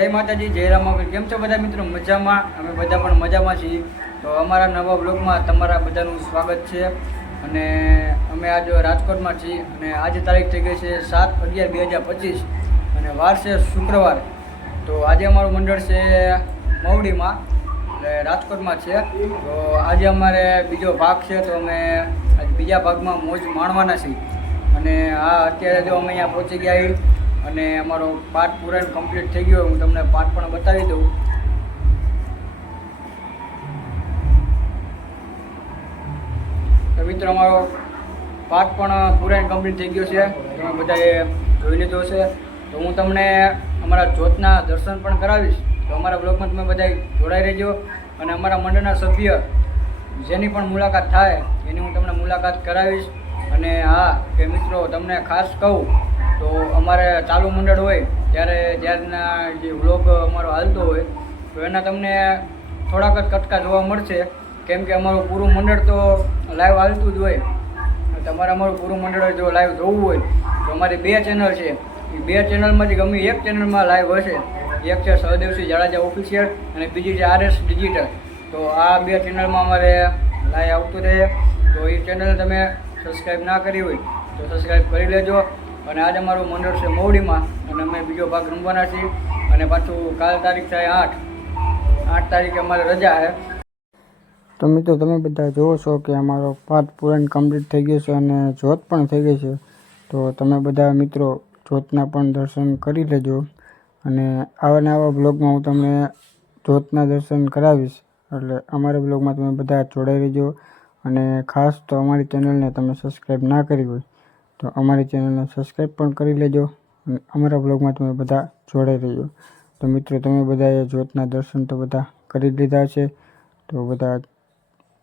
જય માતાજી, જય રામાપીર. કેમ છો બધા મિત્રો? મજામાં? અમે બધા પણ મજામાં છીએ. તો અમારા નવા બ્લોગમાં તમારા બધાનું સ્વાગત છે. અને અમે આજે રાજકોટમાં છીએ અને આજે તારીખ થઈ ગઈ છે 7/11/2025 અને વાર છે શુક્રવાર. તો આજે અમારું મંડળ છે મવડીમાં એટલે રાજકોટમાં છે. તો આજે અમારે બીજો ભાગ છે તો અમે આજે બીજા ભાગમાં મોજ માણવાના છીએ. અને આ અત્યારે જો અમે અહીંયા પહોંચી ગયા અને અમારો પાઠ પૂરા કમ્પ્લીટ થઈ ગયો. હું તમને પાઠ પણ બતાવી દઉં. તો મિત્રો અમારો પાઠ પણ પૂરા કમ્પ્લીટ થઈ ગયો છે. તમે બધાએ જોઈ લીધો છે. તો હું તમને અમારા જ્યોતના દર્શન પણ કરાવીશ. તો અમારા બ્લોગમાં તમે બધા જોડાઈ રહેજો. અને અમારા મંડળના સભ્ય જેની પણ મુલાકાત થાય એની હું તમને મુલાકાત કરાવીશ. અને હા કે મિત્રો તમને ખાસ કહું તો અમારે ચાલુ મંડળ હોય ત્યારના જે વ્લોગ અમારો હાલતો હોય તો એના તમને થોડાક જ કટકા જોવા મળશે. કેમ કે અમારું પૂરું મંડળ તો લાઈવ હાલતું જ હોય. તમારે અમારું પૂરું મંડળ જો લાઈવ જોવું હોય તો અમારી 2 ચેનલ છે. એ 2 ચેનલમાંથી ગમે એક ચેનલમાં લાઈવ હશે. એક છે સહદેવસિંહ જાડેજા ઓફિશિયલ અને બીજી છે RS ડિજિટલ. તો આ 2 ચેનલમાં અમારે લાઈવ આવતું રહે. તો એ ચેનલ તમે સબસ્ક્રાઈબ ના કરી હોય તો સબસ્ક્રાઈબ કરી લેજો. અને આજે અમારું મંડળ છે મવડીમાં અને અમે બીજો ભાગ રમવાના છીએ. અને પાછું કાલ તારીખ થાય 8 તારીખે અમારે રજા છે. તો મિત્રો તમે બધા જુઓ છો કે અમારો પાઠ પૂરણ કમ્પ્લીટ થઈ ગયો છે અને જ્યોત પણ થઈ ગઈ છે. તો તમે બધા મિત્રો જ્યોતના પણ દર્શન કરી લેજો. અને આવા બ્લોગમાં હું તમને જ્યોતના દર્શન કરાવીશ. એટલે અમારા બ્લોગમાં તમે બધા જોડાઈ રહેજો. અને ખાસ તો અમારી ચેનલને તમે સબસ્ક્રાઈબ ના કરી હોય તો અમારી ચેનલને સબસ્ક્રાઈબ પણ કરી લેજો. અને અમારા બ્લોગમાં તમે બધા જોડાઈ રહેજો. તો મિત્રો તમે બધાએ જ્યોતના દર્શન તો બધા કરી લીધા છે. તો બધા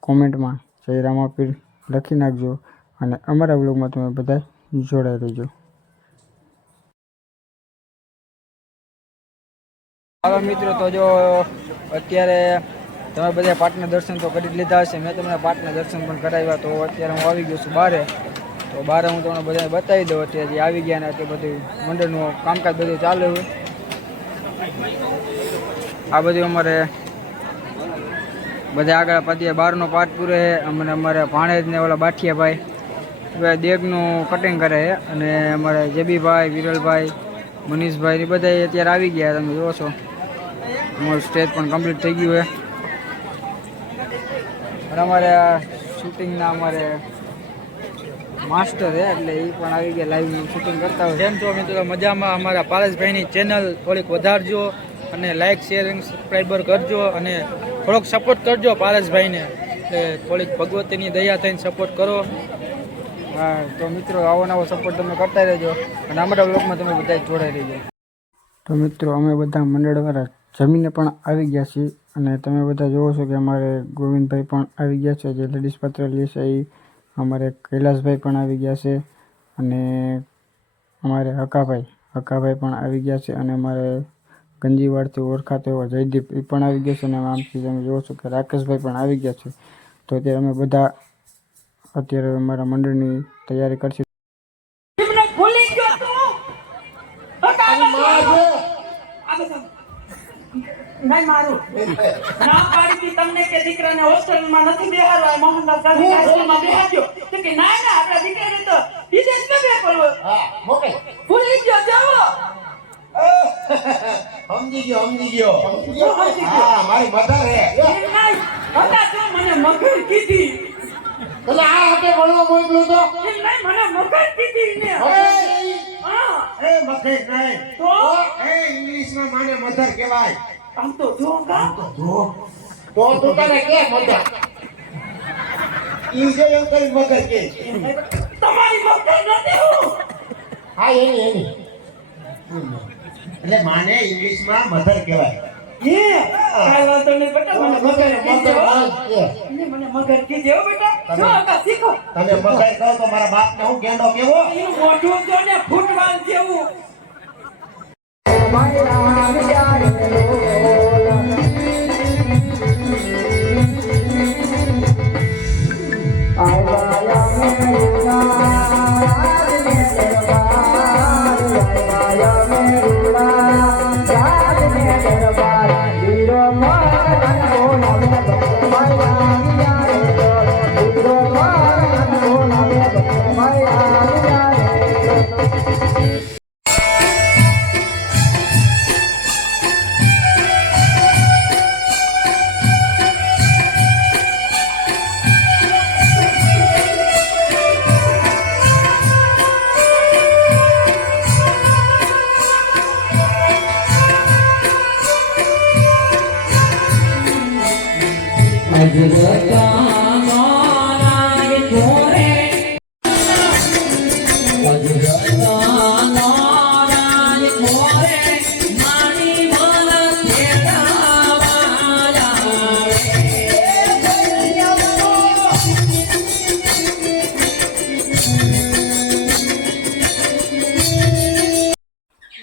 કોમેન્ટમાં જય રામાપીર લખી નાખજો. અને અમારા બ્લોગમાં તમે બધા જોડાઈ રહેજો. હાલો મિત્રો, તો જો અત્યારે તમે બધા પાઠના દર્શન તો કરી જ લીધા હશે. મેં તમને પાઠના દર્શન પણ કરાવ્યા. તો અત્યારે હું આવી ગયો છું બારે. તો બારે હું તમને બધાને બતાવી દઉં. અત્યારે આવી ગયા ને એટલે બધું મંડળનું કામકાજ બધું ચાલે હોય. આ બધું અમારે બધા આગળ પતિએ 12નો પાઠ પૂરે છે. અમને અમારે ભાણેજ ને ઓલા બાઠિયાભાઈ બધા દેગનું કટિંગ કરે છે. અને અમારે જેબીભાઈ, વિરલભાઈ, મનીષભાઈ એ બધા અત્યારે આવી ગયા. તમે જુઓ છો અમારું સ્ટેજ પણ કમ્પ્લીટ થઈ ગયું છે. અને અમારે શૂટિંગના અમારે માસ્ટર છે એટલે એ પણ આવી ગયા લાઈવ શૂટિંગ કરતા હોય. જેમ છો મિત્રો મજામાં? અમારા પારસભાઈની ચેનલ થોડીક વધારજો અને લાઇક શેર અને સબસ્ક્રાઈબર કરજો. અને થોડોક સપોર્ટ કરજો પારસભાઈને. એટલે થોડીક ભગવતીની દયા થઈને સપોર્ટ કરો. હા તો મિત્રો આવો નવો સપોર્ટ તમે કરતા રહેજો. અને અમારા બ્લોગમાં તમે બધા જોડાઈ રહેજો. તો મિત્રો અમે બધા મંડળવાળા જમીને પણ આવી ગયા છીએ. અને તમે બધા જોવો છો કે અમારે ગોવિંદભાઈ પણ આવી ગયા છે જે લેડીઝ પત્ર લે છે. એ અમારે કૈલાસભાઈ પણ આવી ગયા છે. અને અમારે હકાભાઈ પણ આવી ગયા છે. અને અમારે ગંજીવાડથી ઓળખાતો એવો જયદીપ એ પણ આવી ગયા છે. અને આમથી તમે જોવો છો કે રાકેશભાઈ પણ આવી ગયા છે. તો અત્યારે અમે બધા અમારા મંડળની તૈયારી કરશે. નહીં મારું ના પાડી તમને કે દીકરાને હોસ્ટેલમાં નથી બેહારવા મોહનદાસ ગાંધી હાઈસ્કૂલમાં બેહાડ્યો તો કે ના આપણા દીકરાને તો વિદેશમાં બેહારવો. હા મોકે ભૂલી ગયો જાવો. સમજી ગયો હા મારી મધર હે એમ નહીં હતા તો મને મગર કીધી એટલે આ હતે ભણવા મોકલો તો એમ નહીં મને મગર કીધી ને હા એ મગર નહીં તો એ ઇંગ્લિશમાં માને મધર કહેવાય. આમ તો જો તો તને કે મગર ઈ જે એમ કરી મગર કે તમારી મગર નથી હું. હા એની એટલે માને ઇંગ્લિશમાં મધર કહેવાય. એ કાઈ વાંધો નહીં બેટા મને મગર મને મગર કીધો બેટા. જો આ શીખો તમે મગર કહો તો મારા બાપને હું ગેંડો કેવો એનું મોઢું જો ને ફૂટવાલ જેવું. મારી રામ યાર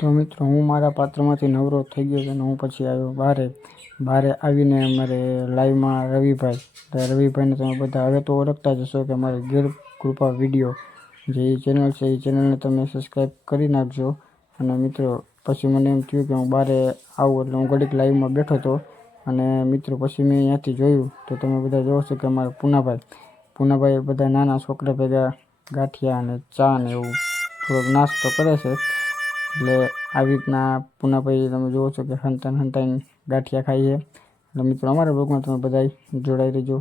તો મિત્રો હું મારા પાત્રમાંથી નવરો થઈ ગયો છે અને હું પછી આવ્યો બહારે આવીને અમારે લાઈવમાં રવિભાઈ, તો રવિભાઈને તમે બધા હવે તો ઓળખતા જ હશો કે અમારે ગીર કૃપા વિડીયો જે ચેનલ છે એ ચેનલને તમે સબસ્ક્રાઈબ કરી નાખજો. અને મિત્રો પછી મને એમ થયું કે હું બહાર આવું એટલે હું ઘડીક લાઈવમાં બેઠો હતો અને મિત્રો પછી મેં અહીંયાથી જોયું તો તમે બધા જોવો છો કે અમારા પૂનાભાઈ બધા નાના છોકરા ભેગા ગાંઠિયા અને ચા ને એવું થોડોક નાસ્તો કરે છે. એટલે આવી રીતના પૂનાભાઈ તમે જુઓ છો કે હંતાઈને ગાંઠિયા ખાઈએ. એટલે મિત્રો અમારા બ્લોગમાં તમે બધા જોડાઈ રહેજો.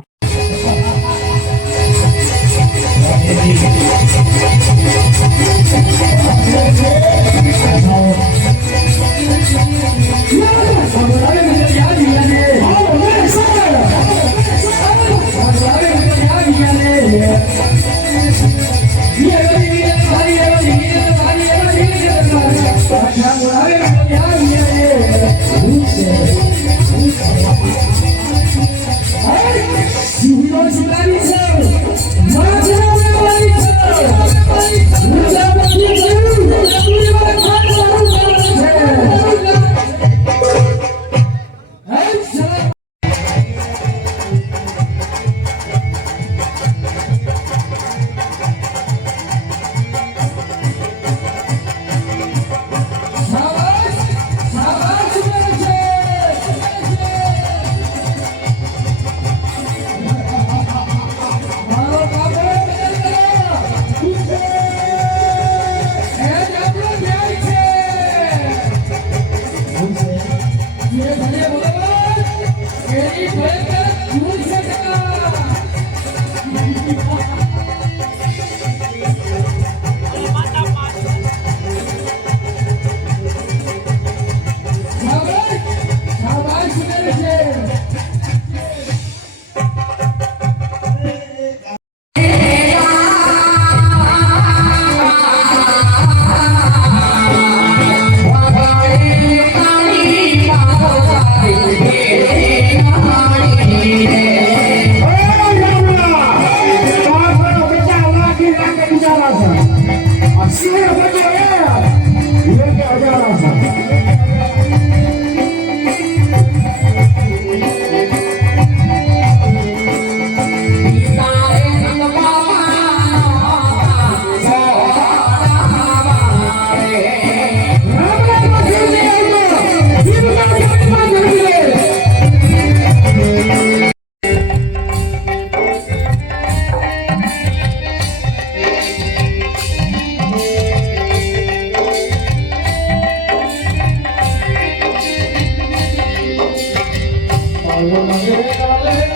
Hallelujah.